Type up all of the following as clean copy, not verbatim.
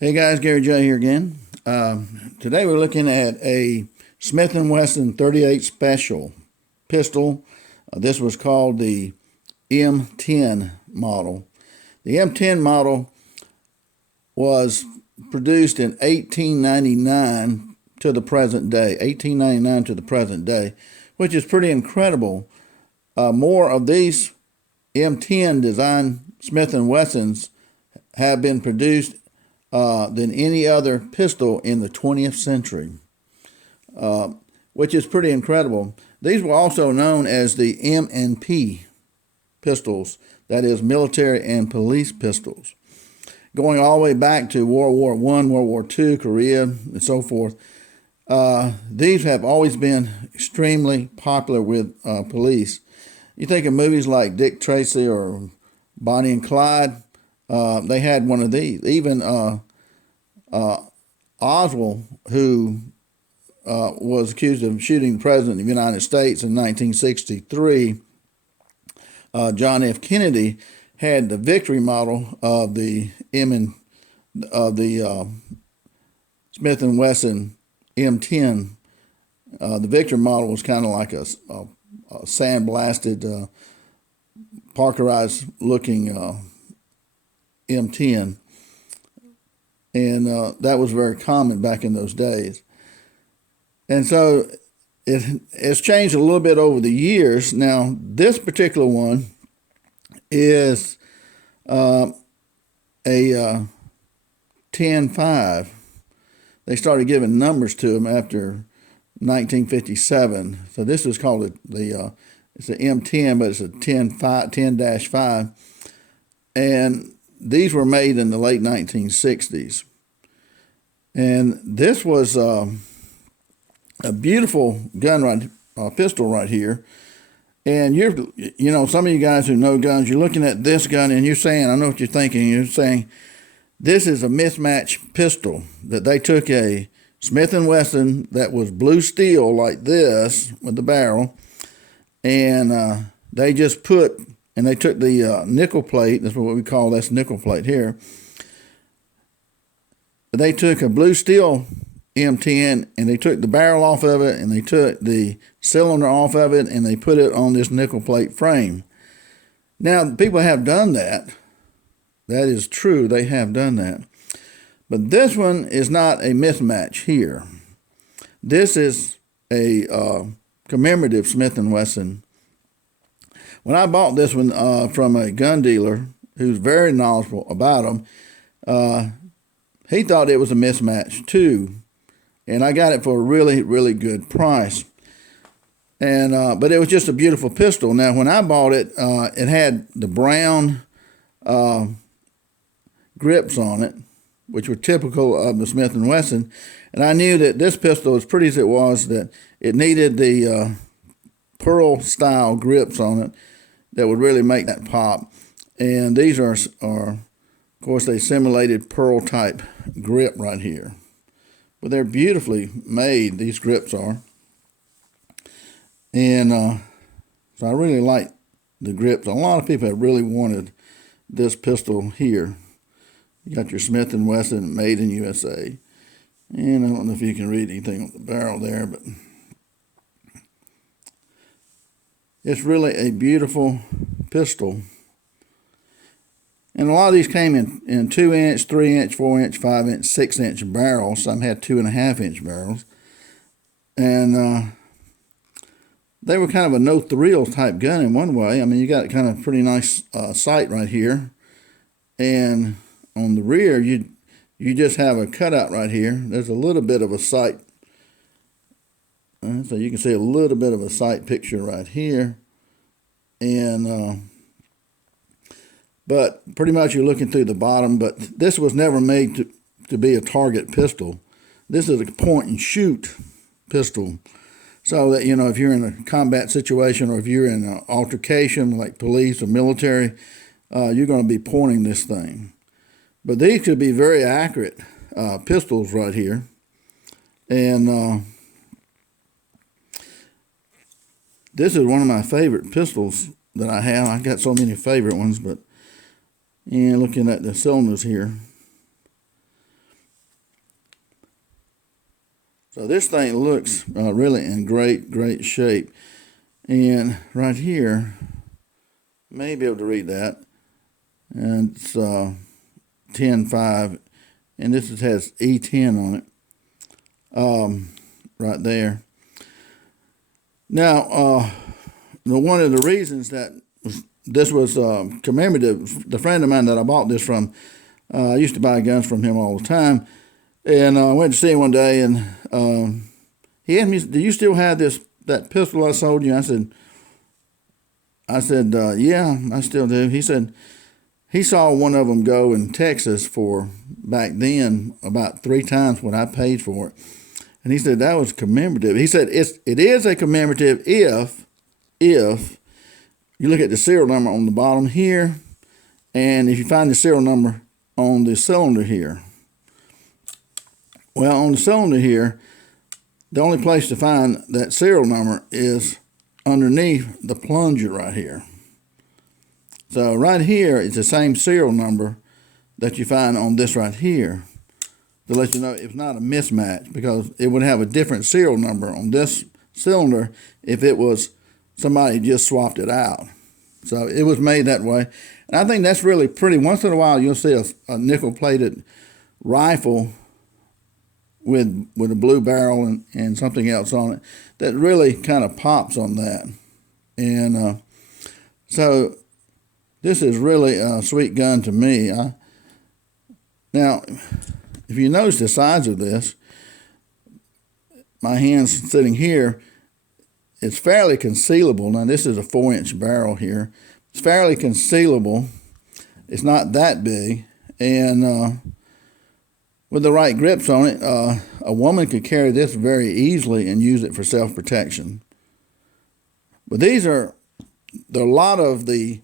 Hey guys, Gary J here again. Today we're looking at a Smith & Wesson 38 Special pistol. This was called the M10 model. The M10 model was produced in 1899 to the present day, which is pretty incredible. More of these M10 design Smith & Wessons have been produced than any other pistol in the 20th century, which is pretty incredible. These were also known as the M&P pistols, that is, military and police pistols. Going all the way back to World War I, World War II, Korea, and so forth, these have always been extremely popular with police. You think of movies like Dick Tracy or Bonnie and Clyde, they had one of these. Even Oswald, who was accused of shooting the President of the United States in 1963, John F. Kennedy, had the Victory model of the Smith & Wesson M10. The Victory model was kind of like a sandblasted, Parkerized looking M10, and that was very common back in those days. And so it's changed a little bit over the years. Now, this particular one is a 10.5. They started giving numbers to them after 1957. So this is called it's an M10, but it's a 10-5. And these were made in the late 1960s. And this was a beautiful pistol right here. And some of you guys who know guns, you're looking at this gun and you're saying, I know what you're thinking. You're saying, this is a mismatched pistol, that they took a Smith & Wesson that was blue steel like this with the barrel, and they just they took the nickel plate, that's what we call this nickel plate here. They took a blue steel M10 and they took the barrel off of it and they took the cylinder off of it and they put it on this nickel plate frame. Now, people have done that. That is true, they have done that. But this one is not a mismatch here. This is a commemorative Smith & Wesson. When I bought this one from a gun dealer who's very knowledgeable about them, he thought it was a mismatch too. And I got it for a really, really good price. And but it was just a beautiful pistol. Now, when I bought it, it had the brown grips on it, which were typical of the Smith & Wesson. And I knew that this pistol, as pretty as it was, that it needed the pearl-style grips on it that would really make that pop. And these are of course, they simulated pearl-type grip right here. But they're beautifully made, these grips are. And so I really like the grips. A lot of people have really wanted this pistol here. You got your Smith & Wesson made in USA. And I don't know if you can read anything on the barrel there, but it's really a beautiful pistol. And a lot of these came in 2-inch, 3-inch, 4-inch, 5-inch, 6-inch barrels. Some had 2.5-inch barrels. And they were kind of a no-thrills type gun in one way. I mean, you got kind of pretty nice sight right here. And on the rear, you just have a cutout right here. There's a little bit of a sight. So you can see a little bit of a sight picture right here. And but pretty much you're looking through the bottom. But this was never made to be a target pistol. This is a point and shoot pistol. So that, if you're in a combat situation or if you're in an altercation like police or military, you're going to be pointing this thing. But these could be very accurate pistols right here. And this is one of my favorite pistols that I have. I've got so many favorite ones, but looking at the cylinders here. So this thing looks really in great shape. And right here, may be able to read that. And it's 10.5, and this has E10 on it, right there. Now, one of the reasons that this was commemorative, the friend of mine that I bought this from, I used to buy guns from him all the time, and I went to see him one day, and he asked me, "Do you still have that pistol I sold you?" I said, "Yeah, I still do." He said he saw one of them go in Texas for, back then, about 3 times what I paid for it. And he said that was commemorative. He said it is a commemorative if you look at the serial number on the bottom here, and if you find the serial number on the cylinder here. Well, on the cylinder here, the only place to find that serial number is underneath the plunger right here. So right here, it's the same serial number that you find on this right here, to let you know it's not a mismatch, because it would have a different serial number on this cylinder if it was somebody just swapped it out. So it was made that way. And I think that's really pretty. Once in a while, you'll see a nickel-plated rifle with a blue barrel and something else on it that really kind of pops on that. And so this is really a sweet gun to me. Now, if you notice the size of this, my hand's sitting here, it's fairly concealable. Now, this is a 4-inch barrel here. It's fairly concealable. It's not that big. And with the right grips on it, a woman could carry this very easily and use it for self-protection. But there are a lot of the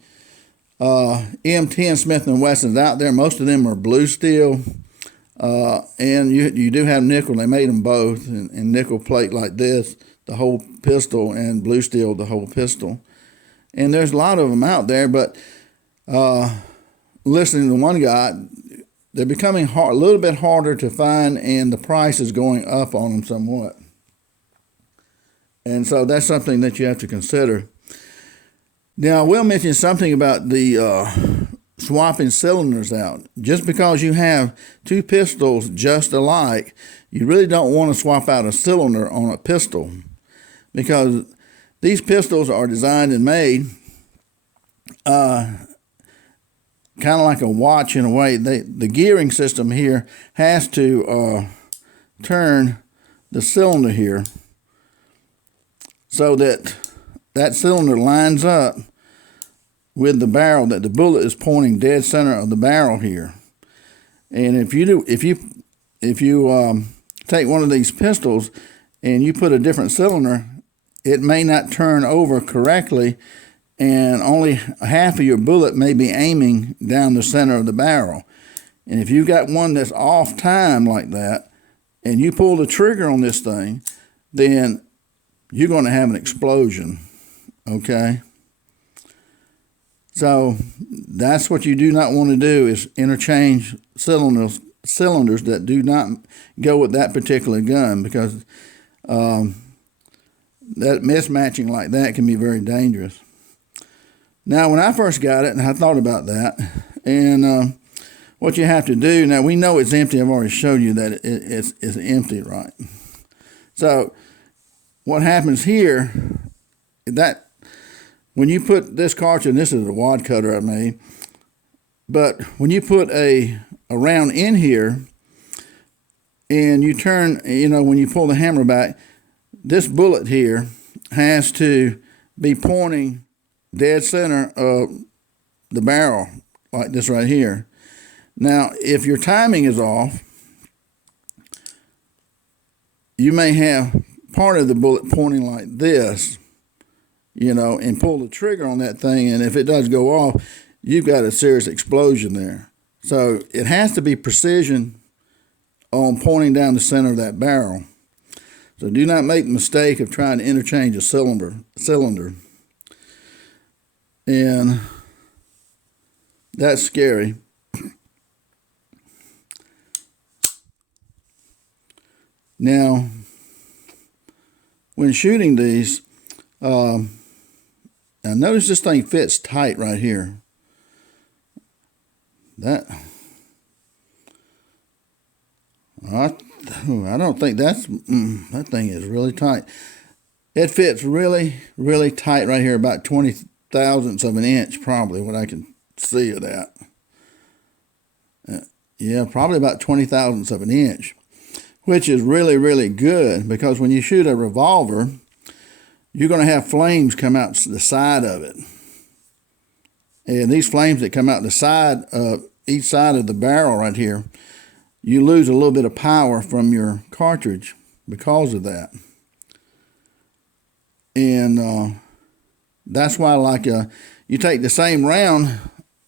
M10 Smith & Wessons out there. Most of them are blue steel. And you do have nickel. They made them both in nickel plate like this, the whole pistol, and blue steel, the whole pistol. And there's a lot of them out there, but listening to one guy, they're becoming a little bit harder to find, and the price is going up on them somewhat. And so that's something that you have to consider. Now, I will mention something about the swapping cylinders out. Just because you have 2 pistols just alike, you really don't want to swap out a cylinder on a pistol, because these pistols are designed and made kind of like a watch in a way. The gearing system here has to turn the cylinder here so that cylinder lines up with the barrel, that the bullet is pointing dead center of the barrel here. And if you take one of these pistols and you put a different cylinder, it may not turn over correctly, and only half of your bullet may be aiming down the center of the barrel. And if you got one that's off time like that, and you pull the trigger on this thing, then you're going to have an explosion, okay? So that's what you do not want to do, is interchange cylinders that do not go with that particular gun, because that mismatching like that can be very dangerous. Now, when I first got it, and I thought about that, and what you have to do, now we know it's empty. I've already showed you that it's empty, right? So what happens here, that when you put this cartridge, and this is a wad cutter I made, but when you put a round in here and you turn, when you pull the hammer back, this bullet here has to be pointing dead center of the barrel, like this right here. Now, if your timing is off, you may have part of the bullet pointing like this, and pull the trigger on that thing, and if it does go off, you've got a serious explosion there. So it has to be precision on pointing down the center of that barrel. So do not make the mistake of trying to interchange a cylinder. And that's scary. Now, when shooting these, now notice this thing fits tight right here. I don't think that thing is really tight. It fits really, really tight right here, about 20 thousandths of an inch, probably, what I can see of that. Yeah, probably about 20 thousandths of an inch, which is really, really good, because when you shoot a revolver, you're going to have flames come out the side of it. And these flames that come out the side of each side of the barrel right here, you lose a little bit of power from your cartridge because of that. And that's why, like, you take the same round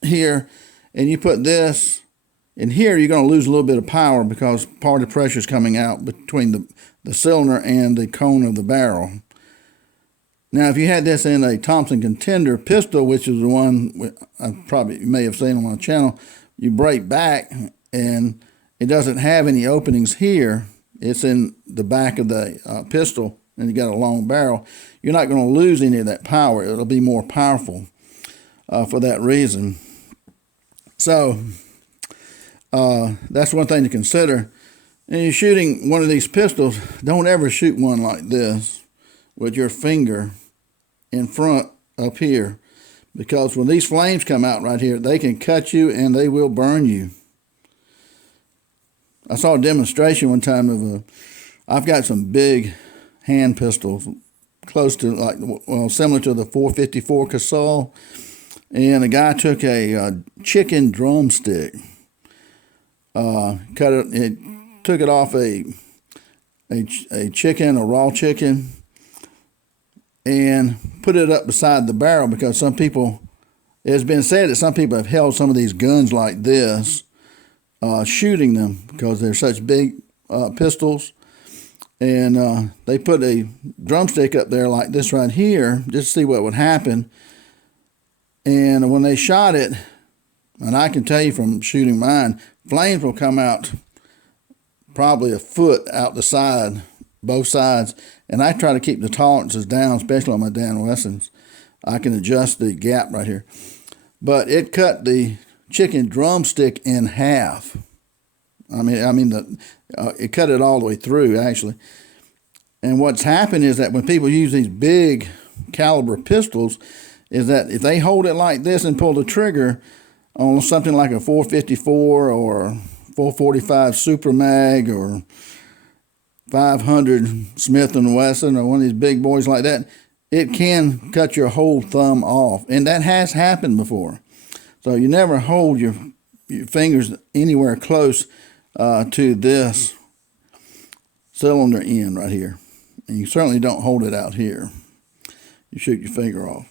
here and you put this in here, you're going to lose a little bit of power because part of the pressure is coming out between the cylinder and the cone of the barrel. Now, if you had this in a Thompson Contender pistol, which is the one you may have seen on my channel, you break back and it doesn't have any openings here. It's in the back of the pistol, and you got a long barrel. You're not going to lose any of that power. It'll be more powerful for that reason. So that's one thing to consider. And you're shooting one of these pistols, don't ever shoot one like this with your finger in front up here, because when these flames come out right here, they can cut you and they will burn you. I saw a demonstration one time of I've got some big hand pistols, close to similar to the 454 Casull, and a guy took a chicken drumstick, took it off a chicken, a raw chicken, and put it up beside the barrel, because it has been said that some people have held some of these guns like this, shooting them because they're such big pistols. And they put a drumstick up there like this right here just to see what would happen. And when they shot it, and I can tell you from shooting mine, flames will come out probably a foot out the side, both sides. And I try to keep the tolerances down, especially on my Dan Wessons. I can adjust the gap right here. But it cut the chicken drumstick in half. It cut it all the way through, actually. And what's happened is that when people use these big caliber pistols, is that if they hold it like this and pull the trigger on something like a 454 or 445 Super Mag or 500 Smith & Wesson or one of these big boys like that, it can cut your whole thumb off. And that has happened before. So you never hold your fingers anywhere close to this cylinder end right here. And you certainly don't hold it out here. You shoot your finger off.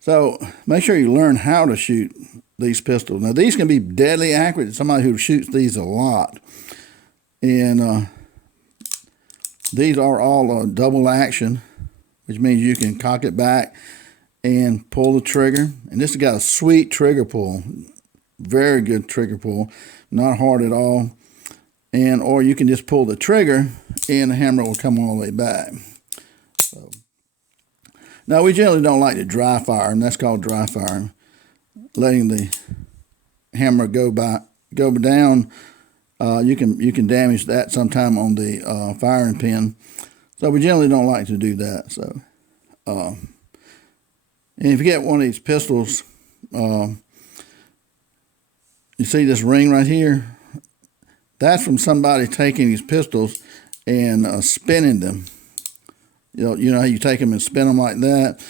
So make sure you learn how to shoot these pistols. Now, these can be deadly accurate. Somebody who shoots these a lot. And these are all double action, which means you can cock it back and pull the trigger. And this has got a sweet trigger pull. Very good trigger pull. Not hard at all. Or you can just pull the trigger and the hammer will come all the way back. So, now, we generally don't like to dry fire, and that's called dry firing. Letting the hammer go down, you can damage that sometime on the firing pin. So we generally don't like to do that. So, and if you get one of these pistols, you see this ring right here? That's from somebody taking these pistols and spinning them. You know how you take them and spin them like that?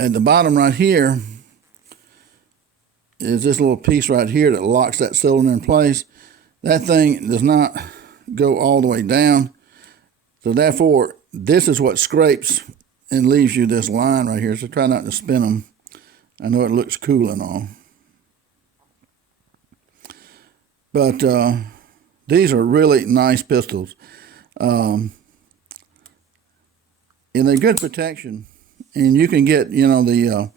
At the bottom right here is this little piece right here that locks that cylinder in place. That thing does not go all the way down. So therefore, this is what scrapes and leaves you this line right here. So try not to spin them. I know it looks cool and all. But these are really nice pistols. And they're good protection. And you can get, the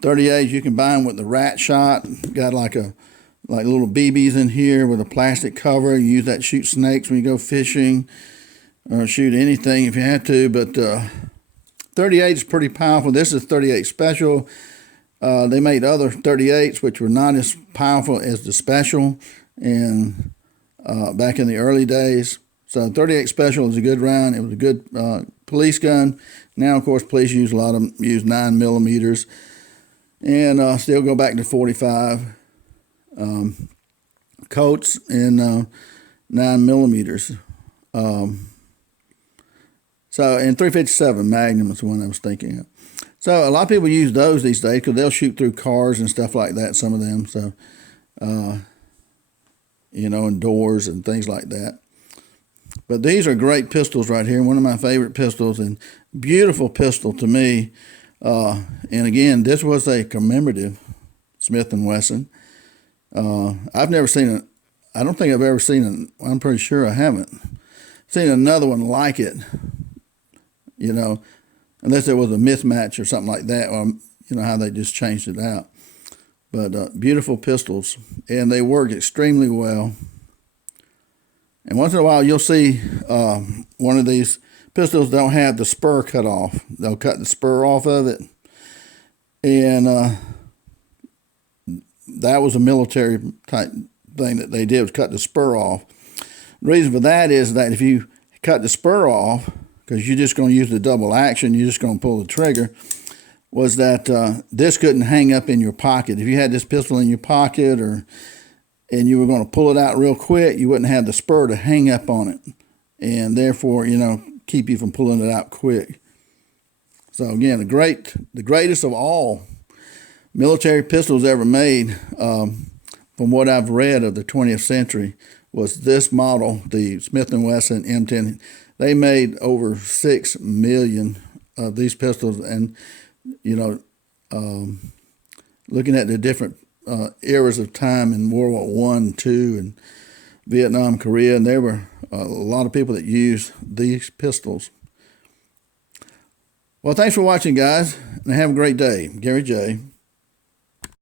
38s, you can buy them with the rat shot. Got like little BBs in here with a plastic cover. You use that to shoot snakes when you go fishing. shoot anything if you had to. But 38 is pretty powerful. This is 38 Special. They made other 38s which were not as powerful as the Special, and back in the early days. So 38 Special is a good round. It was a good police gun. Now, of course, police use a lot of them use 9 millimeters, and still go back to 45 Colts and 9 millimeters. So, and 357 Magnum is the one I was thinking of. So a lot of people use those these days because they'll shoot through cars and stuff like that, some of them. So, and doors and things like that. But these are great pistols right here. One of my favorite pistols, and beautiful pistol to me. And again, this was a commemorative Smith & Wesson. I've never seen I don't think I've ever seen I'm pretty sure I haven't seen another one like it, unless there was a mismatch or something like that, or, how they just changed it out. But beautiful pistols, and they work extremely well. And once in a while, you'll see one of these pistols don't have the spur cut off. They'll cut the spur off of it. And that was a military type thing that they did, was cut the spur off. The reason for that is that if you cut the spur off, because you're just going to use the double action, you're just going to pull the trigger, was that this couldn't hang up in your pocket. If you had this pistol in your pocket and you were going to pull it out real quick, you wouldn't have the spur to hang up on it, and therefore, keep you from pulling it out quick. So again, the greatest of all military pistols ever made, from what I've read of the 20th century, was this model, the Smith & Wesson M10. They made over 6 million of these pistols, and looking at the different eras of time in World War I, II, and Vietnam, Korea, and there were a lot of people that used these pistols. Well, thanks for watching, guys, and have a great day. Gary J.